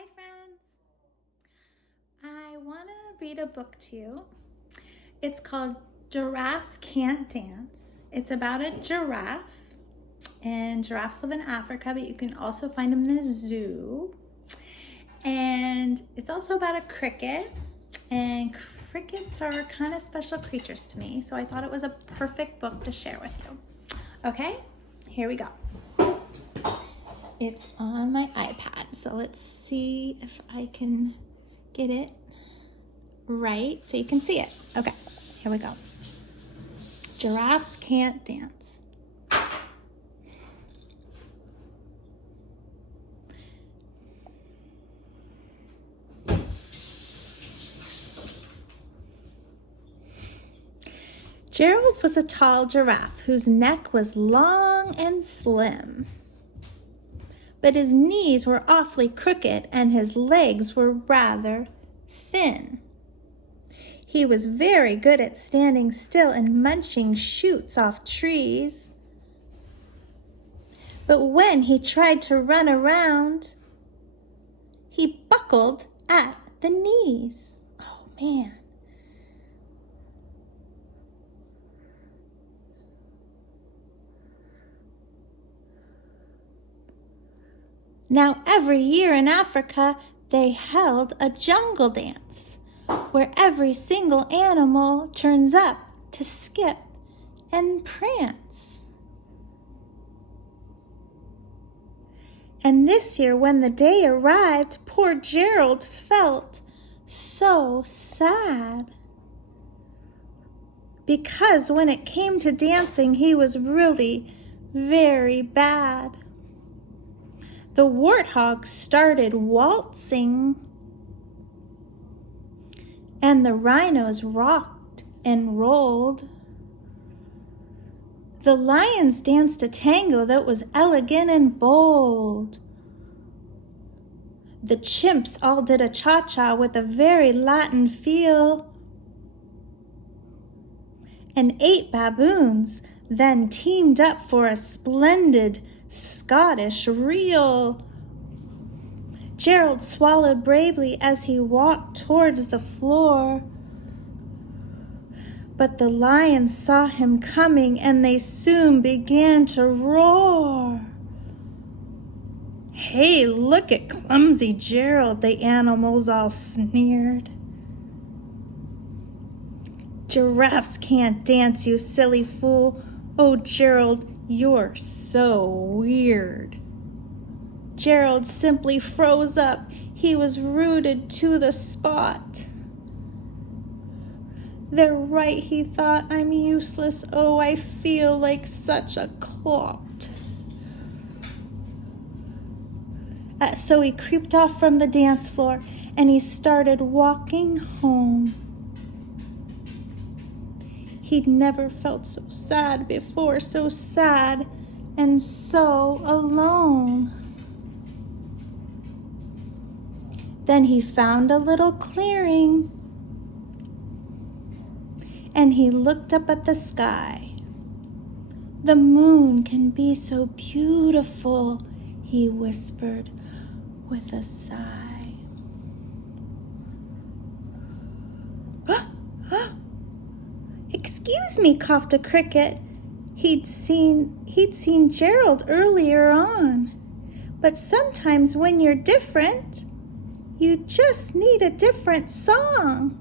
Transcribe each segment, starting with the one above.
Hi friends! I want to read a book to you. It's called Giraffes Can't Dance. It's about a giraffe, and giraffes live in Africa, but you can also find them in a zoo. And it's also about a cricket, and crickets are kind of special creatures to me, so I thought it was a perfect book to share with you. Okay, here we go. It's on my iPad, so let's see if I can get it right so you can see it. Okay, here we go. Giraffes Can't Dance. Gerald was a tall giraffe whose neck was long and slim, but his knees were awfully crooked and his legs were rather thin. He was very good at standing still and munching shoots off trees. But when he tried to run around, he buckled at the knees. Oh, man. Now, every year in Africa, they held a jungle dance where every single animal turns up to skip and prance. And this year, when the day arrived, poor Gerald felt so sad. Because when it came to dancing, he was really very bad. The warthogs started waltzing, and the rhinos rocked and rolled. The lions danced a tango that was elegant and bold. The chimps all did a cha-cha with a very Latin feel. And 8 baboons then teamed up for a splendid Scottish reel. Gerald swallowed bravely as he walked towards the floor. But the lions saw him coming and they soon began to roar. "Hey, look at clumsy Gerald," the animals all sneered. "Giraffes can't dance, you silly fool. Oh, Gerald, you're so weird." Gerald simply froze up. He was rooted to the spot. "They're right," he thought. "I'm useless. Oh, I feel like such a clot." So he creeped off from the dance floor and he started walking home. He'd never felt so sad before, so sad and so alone. Then he found a little clearing and he looked up at the sky. "The moon can be so beautiful," he whispered with a sigh. "Excuse me," coughed a cricket. He'd seen Gerald earlier on. "But sometimes when you're different, you just need a different song.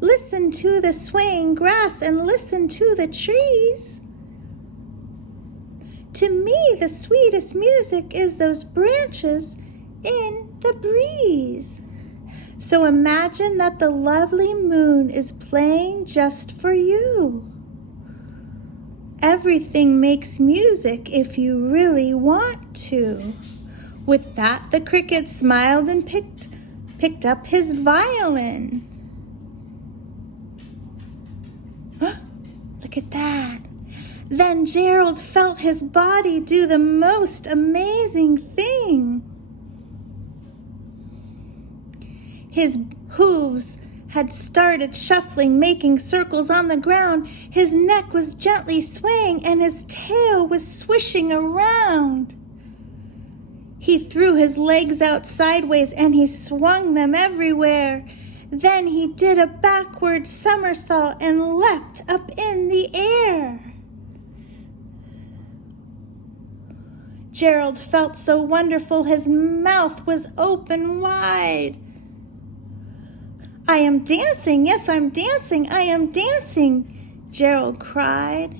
Listen to the swaying grass and listen to the trees. To me, the sweetest music is those branches in the breeze. So imagine that the lovely moon is playing just for you. Everything makes music if you really want to." With that, the cricket smiled and picked up his violin. Look at that. Then Gerald felt his body do the most amazing thing. His hooves had started shuffling, making circles on the ground. His neck was gently swaying and his tail was swishing around. He threw his legs out sideways and he swung them everywhere. Then he did a backward somersault and leapt up in the air. Gerald felt so wonderful his mouth was open wide. "I am dancing, yes, I'm dancing, I am dancing," Gerald cried.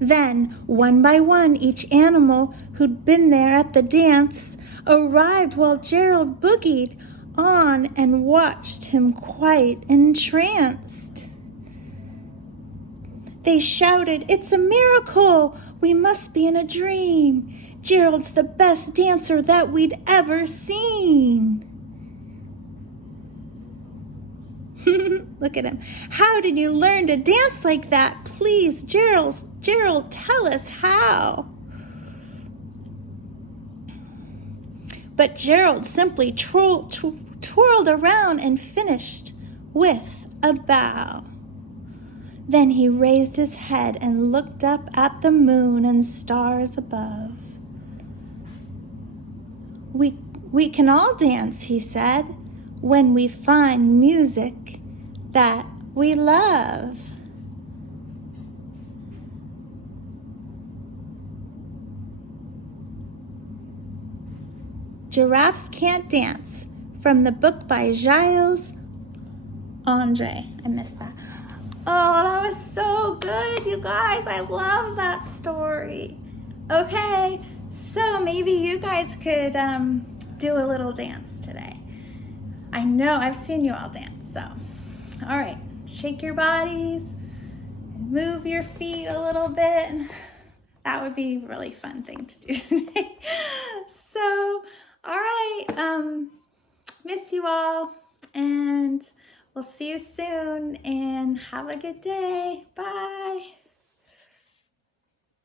Then, one by one, each animal who'd been there at the dance arrived while Gerald boogied on and watched him quite entranced. They shouted, "It's a miracle! We must be in a dream. Gerald's the best dancer that we'd ever seen." Look at him. "How did you learn to dance like that? Please, Gerald, tell us how." But Gerald simply twirled around and finished with a bow. Then he raised his head and looked up at the moon and stars above. We can all dance," he said, "when we find music that we love." Giraffes Can't Dance, from the book by Giles, Andrae. I missed that. Oh, that was so good, you guys. I love that story. Okay, so maybe you guys could do a little dance today. I know I've seen you all dance, so. All right, shake your bodies and move your feet a little bit. That would be a really fun thing to do today. So, all right, miss you all, and we'll see you soon, and have a good day. Bye.